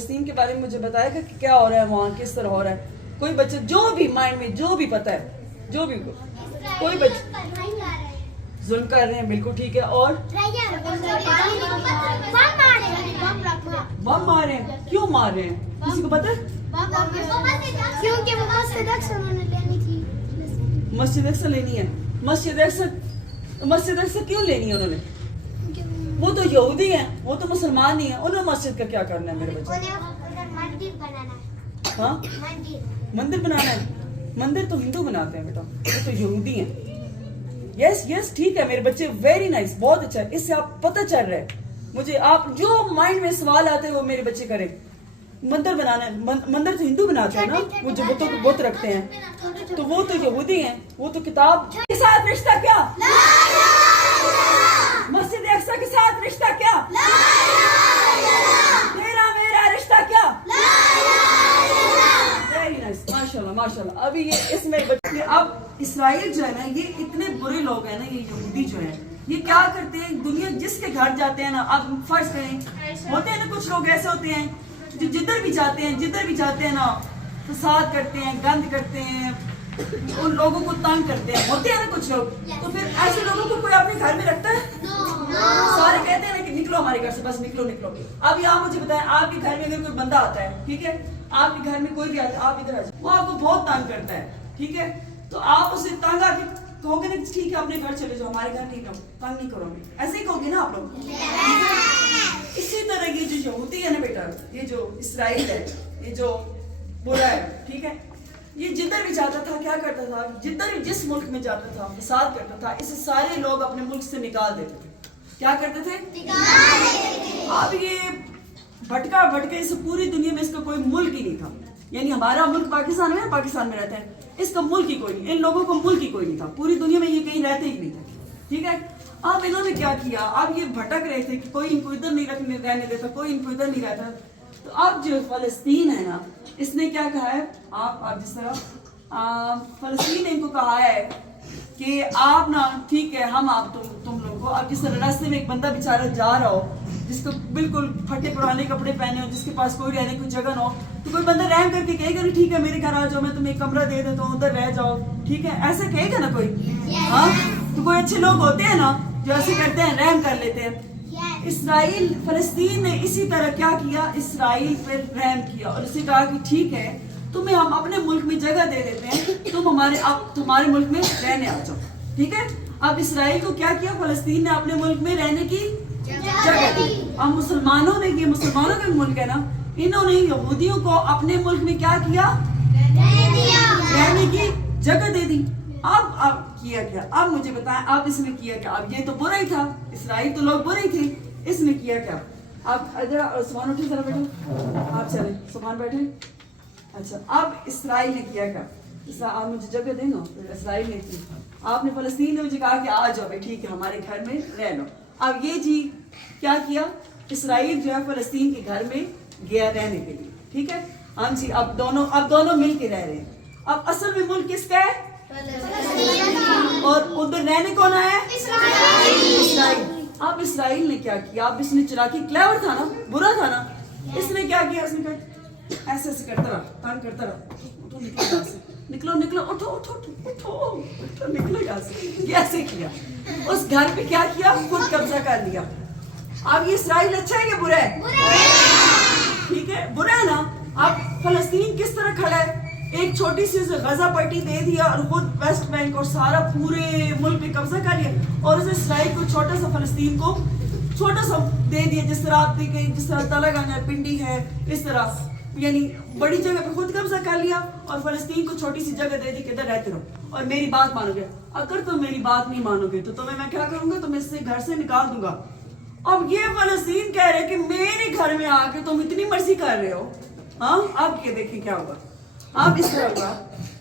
فلسطین کے بارے میں مجھے بتائے گا کہ کیا ہو رہا ہے وہاں, کس طرح ہو رہا ہے. کوئی بچہ جو بھی مائنڈ میں جو بھی پتہ ہے, جو بھی کوئی بچہ ظلم کر رہے ہیں, بالکل ٹھیک ہے. اور بم مار رہے ہیں, کیوں مار رہے ہیں, کسی کو پتہ ہے؟ کیونکہ وہ مسجد اقصی انہوں نے لینی تھی. مسجد اقصی لینی ہے. مسجد اقصی کیوں لینی ہے انہوں نے؟ وہ تو یہودی ہیں, وہ تو مسلمان نہیں ہیں, انہوں نے مسجد کا کیا کرنا ہے میرے بچے؟ ہاں مندر بنانا ہے. مندر تو ہندو بناتے ہیں بیٹا, وہ تو یہودی ہیں. یس ٹھیک ہے میرے بچے, ویری نائس, بہت اچھا ہے. اس سے آپ پتہ چل رہا ہے مجھے, آپ جو مائنڈ میں سوال آتے ہیں وہ میرے بچے کریں. مندر بنانا ہے, مندر تو ہندو بناتے ہیں نا, وہ جو بتوں کو بت رکھتے ہیں, تو وہ تو یہودی ہیں. وہ تو کتاب کے ساتھ رشتہ کیا, مسجد اقصی کے ساتھ رشتہ کیا, تیرا میرا رشتہ کیا. ویری نائس, ماشاءاللہ. ابھی یہ اس میں بچے, اب اسرائیل جو ہے نا, یہ اتنے برے لوگ ہیں نا, یہ یہودی جو ہیں, یہ کیا کرتے ہیں دنیا جس کے گھر جاتے ہیں نا, اب فرض کریں ہوتے ہیں نا کچھ لوگ ایسے ہوتے ہیں جو جدھر بھی جاتے ہیں نا فساد کرتے ہیں, گند کرتے ہیں, ان لوگوں کو تنگ کرتے ہیں, ہوتے ہیں نا کچھ لوگ. تو پھر ایسے لوگوں کو کوئی اپنے گھر میں رکھتا ہے؟ سارے کہتے ہیں نا کہ نکلو ہمارے گھر سے, بس نکلو. اب یہاں مجھے بتائیں, آپ کے گھر میں اگر کوئی بندہ آتا ہے, ٹھیک ہے, آپ کے گھر میں کوئی بھی آتا ہے, آپ ادھر آ جائیں, وہ آپ کو بہت تنگ کرتا ہے, ٹھیک ہے, تو آپ اسے تنگ آ کے کہو گے نا ٹھیک ہے اپنے گھر چلے جاؤ, ہمارے گھر نہیں رہو, تنگ نہیں کرو گے, ایسے ہی کہو گے نا آپ لوگ. اسی طرح یہ جو یہودی ہے نا بیٹا, یہ جو اسرائیل ہے, یہ جو برا ہے, ٹھیک ہے, یہ جدھر بھی جاتا تھا کیا کرتا تھا, جدھر بھی جس ملک میں جاتا تھا فساد کرتا تھا, اسے سارے لوگ اپنے ملک سے نکال دیتے تھے. کیا کرتے تھے؟ اب یہ بھٹکا اس پوری دنیا میں اس کا کوئی ملک ہی نہیں تھا. یعنی ہمارا ملک پاکستان میں رہتا ہے, اس کا ملک ہی کوئی نہیں, ان لوگوں کو ملک ہی کوئی نہیں تھا, پوری دنیا میں یہ کہیں رہتے ہی نہیں تھے, ٹھیک ہے. اب انہوں نے کیا کیا, اب یہ بھٹک رہے تھے کہ کوئی ان کو ادھر نہیں رہنے دیتا, کوئی ان کو ادھر نہیں رہتا. تو اب جو فلسطین ہے نا, اس نے کیا کہا ہے, آپ جس طرح فلسطین نے ان کو کہا ہے کہ آپ نا ٹھیک ہے, ہم آپ تم لوگوں کو, اب جس طرح راستے میں ایک بندہ بیچارہ جا رہا ہو جس کو بالکل پھٹے پرانے کپڑے پہنے ہو, جس کے پاس کوئی رہنے کی جگہ نہ ہو, تو کوئی بندہ رحم کر کے کہے گا ٹھیک ہے میرے گھر آ جاؤ, میں تمہیں ایک کمرہ دے دیتا ہوں, ادھر رہ جاؤ, ٹھیک ہے, ایسا کہے گا نا کوئی؟ ہاں, تو کوئی اچھے لوگ ہوتے ہیں نا جو ایسے کرتے ہیں, رحم کر لیتے ہیں. اسرائیل فلسطین نے اسی طرح کیا کیا, اسرائیل پر رحم کیا اور اسے کہا کہ ٹھیک ہے تمہیں ہم اپنے ملک میں جگہ دے دیتے ہیں, تم تمہارے ملک میں رہنے آ جاؤ, ٹھیک ہے. اب اسرائیل کو کیا کیا, فلسطین نے اپنے ملک میں رہنے کی جگہ دی. اب مسلمانوں نے, یہ مسلمانوں کا ملک ہے نا, انہوں نے یہودیوں کو اپنے ملک میں کیا کیا, رہنے کی جگہ دے دی. اب کیا کیا, اب مجھے بتائیں, اب اس نے کیا کیا, اب یہ تو برا ہی تھا, اسرائیل تو لوگ برے ہی تھے, اس نے کیا کیا. اب ادھر سبحان اٹھے, ذرا بیٹھو, آپ چلیں سبحان بیٹھے. اچھا, اب اسرائیل نے کیا کیا, آپ مجھے جگہ دیں نا, اسرائیل نے کی, آپ نے فلسطین نے مجھے کہا کہ آ جاؤ بھائی, ٹھیک ہے ہمارے گھر میں رہ لو. اب یہ جی کیا کیا, اسرائیل جو ہے فلسطین کے گھر میں گیا رہنے کے لیے, ٹھیک ہے. ہاں جی, اب دونوں مل کے رہ رہے ہیں. اب اصل میں ملک کس کا ہے, اور ادھر رہنے کون آیا ہے, اسرائیل. اب اسرائیل نے کیا کیا, اب اس نے چلاکی, کلیور تھا نا, برا تھا نا, اس نے کیا کیا, اس نے کہا ایسے کرتا رہا, تنگ کرتا رہا, نکلو, اٹھو, نکلو یہاں سے. کیسے کیا, اس گھر پہ کیا کیا, خود قبضہ کر لیا. اب یہ اسرائیل اچھا ہے کہ برا ہے, ٹھیک ہے, برا ہے نا. اب فلسطین کس طرح کھڑا ہے, ایک چھوٹی سی غزہ پٹی دے دیا اور خود ویسٹ بینک اور سارا پورے ملک پہ قبضہ کر لیا, اور اس اسرائیل کو چھوٹا سا فلسطین کو چھوٹا سا دے دیا, جس طرح آپ دیکھیں, جس طرح تلنگانہ ہے, پنڈی ہے, اس طرح, یعنی بڑی جگہ پہ خود قبضہ کر لیا اور فلسطین کو چھوٹی سی جگہ دے دی کہ ادھر رہتے رہو اور میری بات مانو گے. اگر تم میری بات نہیں مانو گے تو تمہیں میں کیا کروں گا, تمہیں اس سے گھر سے نکال دوں گا. اب یہ فلسطین کہہ رہے کہ میرے گھر میں آ کے تم اتنی مرضی کر رہے ہو. ہاں, اب یہ دیکھیں کیا ہوگا. اب اس طرح ہوگا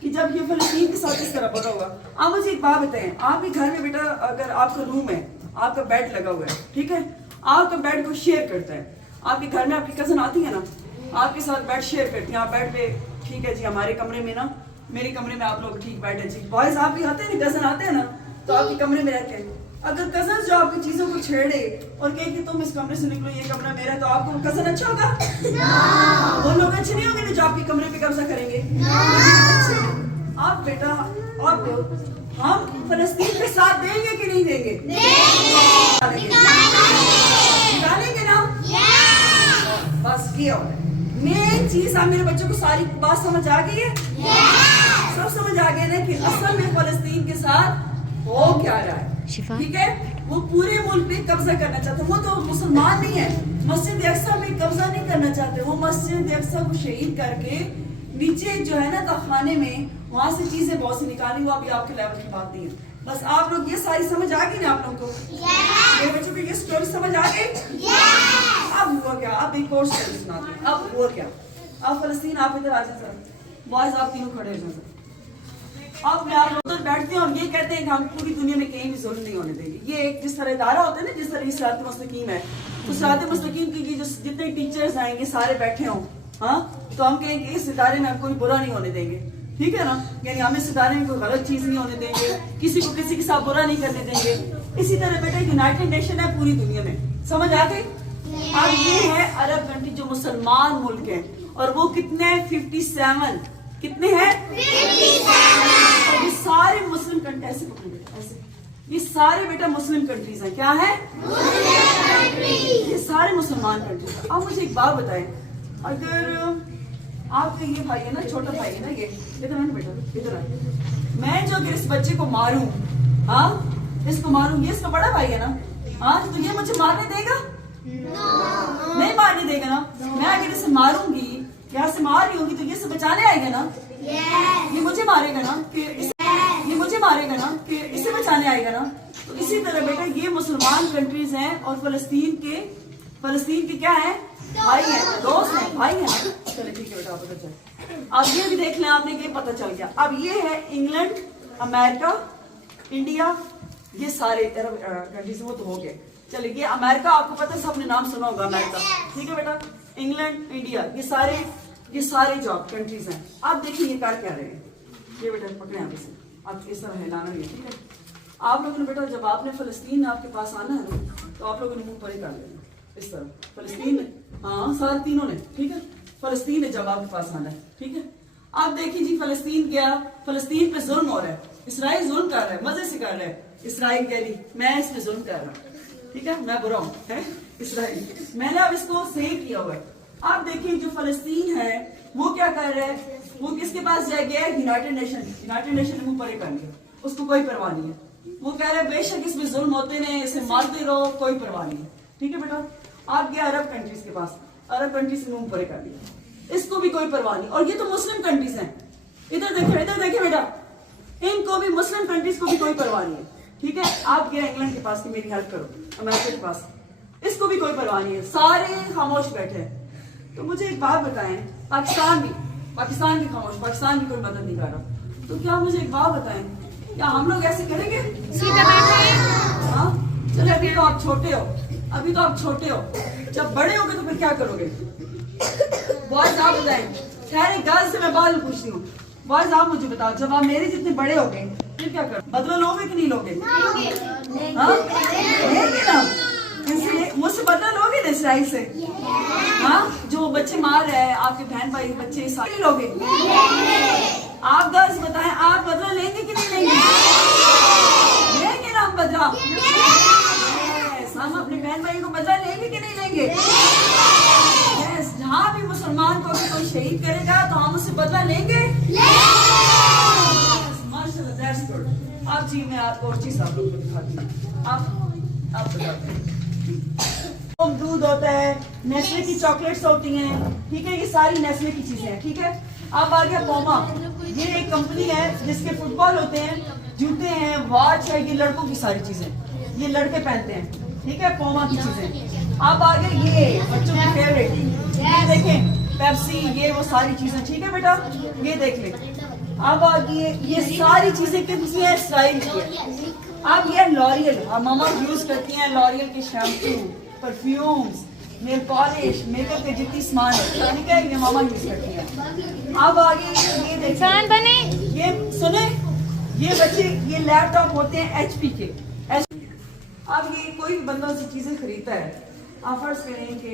کہ جب یہ فلسطین کے ساتھ اس طرح بڑا ہوگا. اب مجھے ایک بات بتائیں, آپ کے گھر میں بیٹا اگر آپ کا روم ہے, آپ کا بیڈ لگا ہوا ہے, ٹھیک ہے, آپ کا بیڈ کو شیئر کرتا ہے, آپ کے گھر میں آپ کی کزن آتی ہے نا, آپ کے ساتھ بیڈ شیئر کرتی ہیں, آپ بیڈ پہ, ٹھیک ہے جی, ہمارے کمرے میں نا, میرے کمرے میں آپ لوگ ٹھیک بیٹھ ہے جی, بوائز آپ بھی آتے ہیں نا, کزن آتے ہیں نا, تو آپ کے کمرے میں رہتے ہیں. اگر کزن جو آپ کی چیزوں کو چھیڑے اور کہے کہ تم اس کمرے سے نکلو, یہ کمرہ میرا, تو آپ کو کزن اچھا ہوگا؟ بچے نہیں ہوں گے جو آپ کے کمرے پہ قبضہ کریں گے؟ آپ بیٹا آپ ہم فلسطین کے ساتھ دیں گے کہ نہیں دیں گے؟ نکالیں گے نا؟ بس یہ ہو مین چیز. آپ میرے بچوں کو ساری بات سمجھ آ گئی ہے؟ سب سمجھ آ گیا نا کہ اصل میں فلسطین کے ساتھ ہو کیا رہا ہے. ٹھیک ہے, وہ پورے ملک پہ قبضہ کرنا چاہتے ہیں. وہ تو مسلمان نہیں ہے, مسجد اقصیٰ پہ قبضہ نہیں کرنا چاہتے. وہ مسجد اقصیٰ کو شہید کر کے نیچے جو ہے نا تہخانے میں وہاں سے چیزیں بہت سی نکالی. وہ ابھی آپ کے لیول کی بات نہیں ہے. بس آپ لوگ یہ ساری سمجھ آ گئی نا آپ لوگوں کو؟ میرے بچوں کو یہ سٹوری سمجھ آ گئی؟ اب ہوا کیا؟ اب ایک اور سٹوری سناتے ہیں. اب ہوا کیا؟ اب فلسطین آپ ادھر آ جائیں سر, بوائز آپ تینوں کھڑے ہو جائیں سر. اب میں آپ ادھر بیٹھتے ہیں اور یہ کہتے ہیں کہ ہم پوری دنیا میں کہیں بھی ظلم نہیں ہونے دیں گے. یہ ایک جس طرح ادارہ ہوتا ہے نا, جس طرح یہ صراط مستقیم ہے, تو صراط مستقیم کی جو جتنے ٹیچرز آئیں گے سارے بیٹھے ہوں, ہاں, تو ہم کہیں گے اس ادارے میں ہم کوئی برا نہیں ہونے دیں گے. ٹھیک ہے نا, یعنی ہم اس ادارے میں کوئی غلط چیز نہیں ہونے دیں گے, کسی کو کسی کے ساتھ برا نہیں کرنے دیں گے. اسی طرح بیٹا یونائٹڈ نیشن ہے پوری دنیا میں, سمجھ آ گئی؟ اب یہ ہے عرب کنٹری جو مسلمان ملک ہیں, اور وہ کتنے ہیں؟ 57. کتنے ہیں؟ 57. یہ سارے مسلم کنٹری, ایسے پکڑیں گے ایسے, یہ سارے بیٹا مسلم کنٹریز ہیں. کیا ہے؟ یہ سارے مسلمان کنٹریز. اب مجھے ایک بات بتائیں, اگر آپ کا یہ بھائی ہے نا, چھوٹا بھائی ہے نا, یہ ادھر آئے بیٹا, ادھر آئے. میں جو اگر اس بچے کو ماروں, ہاں, اس کو ماروں, یہ اس کا بڑا بھائی ہے نا, ہاں, تو یہ مجھے مارنے دے گا؟ نہیں مارنے دے گا نا. میں اگر اسے ماروں گی, یہاں سے مار رہی ہوں گی, تو یہ سے بچانے آئے گا نا, یہ مجھے مارے گا نا, یہ مجھے مارے گا نا, کہ اسے بچانے آئے گا نا. تو اسی طرح بیٹا یہ مسلمان کنٹریز ہیں, اور فلسطین کے کیا ہیں؟ بھائی ہیں, دوست ہیں, بھائی ہیں. چلے ٹھیک ہے بیٹا, آپ پتہ چل. اب یہ بھی دیکھ لیں آپ نے کہ پتہ چل گیا. اب یہ ہے انگلینڈ, امریکہ, انڈیا, یہ سارے کنٹریز وہ تو ہو گئے. چلیے یہ امریکہ, آپ کو پتہ ہے سب نے نام سنا ہوگا امریکہ. ٹھیک ہے بیٹا, انگلینڈ, انڈیا, یہ سارے جو کنٹریز ہیں. آپ دیکھیں یہ کر کیا رہے ہیں. یہ بیٹا پکڑیں آپ اسے, آپ اس طرح ہلانا نہیں ہے. ٹھیک ہے, آپ لوگوں نے بیٹا جب آپ نے فلسطین آپ کے پاس آنا ہے نا, تو آپ لوگوں نے منہ پرے کر لینا اس طرح. فلسطین نے, ہاں سارے تینوں نے, ٹھیک ہے, فلسطین نے جب آپ کے پاس آنا ہے. ٹھیک ہے, آپ دیکھیں جی فلسطین کیا, فلسطین پہ ظلم ہو رہا ہے. اسرائیل ظلم کر رہا ہے, مزے سے کر رہا ہے. اسرائیل کہہ رہی میں اس پہ ظلم کر رہا ہوں. ٹھیک ہے, میں برا ہوں, ہے اسرائیل, میں نے اب اس کو صحیح کیا ہوا ہے. آپ دیکھیں جو فلسطین ہے وہ کیا کر رہا ہے, وہ کس کے پاس جا گیا ہے؟ یونائٹڈ نیشن نے منہ پرے کر لیا, اس کو کوئی پرواہ نہیں ہے. وہ کہہ رہے بے شک اس میں ظلم ہوتے ہیں, اسے مارتے رہو, کوئی پرواہ نہیں ہے. ٹھیک ہے بیٹا, آپ گیا عرب کنٹریز کے پاس, عرب کنٹریز نے منہ پرے کر لیا, اس کو بھی کوئی پرواہ نہیں. اور یہ تو مسلم کنٹریز ہیں, ادھر دیکھیں بیٹا, ان کو بھی مسلم کنٹریز کو بھی کوئی پرواہ نہیں ہے. ٹھیک ہے, آپ گیا انگلینڈ کے پاس کہ میری ہیلپ کرو, امریکہ کے پاس, اس کو بھی کوئی پرواہ نہیں ہے, سارے خاموش بیٹھے ہیں. تو مجھے ایک بات بتائیں, پاکستان بھی خاموش, پاکستان بھی کوئی مدد نہیں کر رہا. تو کیا مجھے ایک بات بتائیں, کیا ہم لوگ ایسے کریں گے؟ ہاں, چلے ابھی تو آپ چھوٹے ہو, جب بڑے ہو گے تو پھر کیا کرو گے؟ بوائز آپ بتائیں, خیر گرل سے میں بات پوچھتی ہوں, بوائز آپ مجھے بتاؤ, جب آپ میرے جتنے بڑے ہو گئے پھر کیا کرو؟ بدلہ لو گے کہ نہیں لو گے؟ ہاں لیں گے نا, مجھ سے بدلہ لو گے نا اسرائیل سے, ہاں, جو بچے مار رہے ہیں آپ کے بہن بھائی بچے, سارے لو گے. آپ گرلز بتائیں, آپ بدلہ لیں گے کہ نہیں لیں گے؟ لیں گے نا ہم بدلہ, ہم اپنے بہن بھائی کو بدلہ لیں گے کہ نہیں لیں گے؟ جہاں بھی مسلمان کو کوئی شہید کرے گا تو ہم اس سے بدلہ لیں گے. اب جی میں آپ کو اور چیز آپ لوگ کو دکھاتی ہوں. آپ بتاتے ہیں, دودھ ہوتا ہے, نیسلے کی چاکلیٹس ہوتی ہیں. ٹھیک ہے, یہ ساری نیسلے کی چیزیں ہیں. ٹھیک ہے, اب آ گیا پوما, یہ ایک کمپنی ہے جس کے فٹ بال ہوتے ہیں, جوتے ہیں, واچ ہے, یہ لڑکوں کی ساری چیزیں, یہ لڑکے پہنتے ہیں. ٹھیک ہے, پوما کی چیزیں. اب آ گیا یہ بچوں کی فیوریٹ, یہ دیکھیں پیپسی, یہ وہ ساری چیزیں. ٹھیک ہے بیٹا, یہ دیکھ لیں. اب آ گئی یہ ساری چیزیں کتنی ہیں؟ اسرائیل کی ہے. اب یہ لوریل, ماما یوز کرتی ہیں لوریل کے shampoo, perfumes, nail polish, make up کے جتنی سامان ہے, ٹھیک ہے, یہ ماما یوز کرتی ہیں. اب آگے یہ دیکھیں, یہ سنیں, یہ بچے یہ لیپ ٹاپ ہوتے ہیں ایچ پی کے. اب یہ کوئی بھی بندہ سے چیزیں خریدتا ہے, آپ فرض کریں کہ